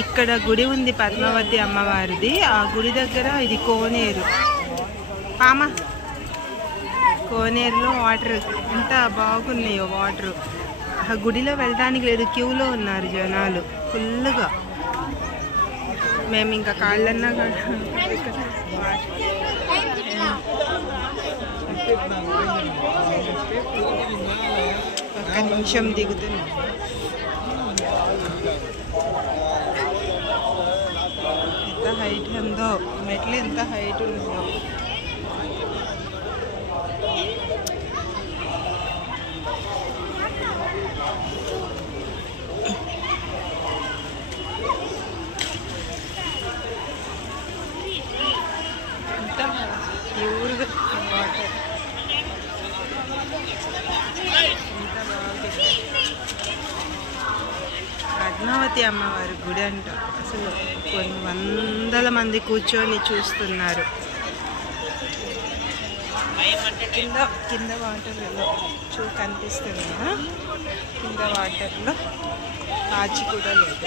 ఇక్కడ గుడి ఉంది పద్మావతి అమ్మవారిది. ఆ గుడి దగ్గర ఇది కోనేరు. కోనేరులో వాటర్ ఎంత బాగున్నాయో వాటర్. ఆ గుడిలో వెళ్ళడానికి లేదు, క్యూలో ఉన్నారు జనాలు ఫుల్గా. మేము ఇంకా కాళ్ళన్నా ఒక్క నిమిషం దిగుతున్నాం. ఎంత హైట్ ఉందో, మెట్లు ఎంత హైట్ ఉందో. ప్యూర్గా వాటర్ ఎంత బాగుంది. పద్మావతి అమ్మవారి గుడి అంట. అసలు కొన్ని వందల మంది కూర్చొని చూస్తున్నారు. కింద వాటర్లో కనిపిస్తుంది కదా, కింద వాటర్లో ఆచి కూడా లేదు.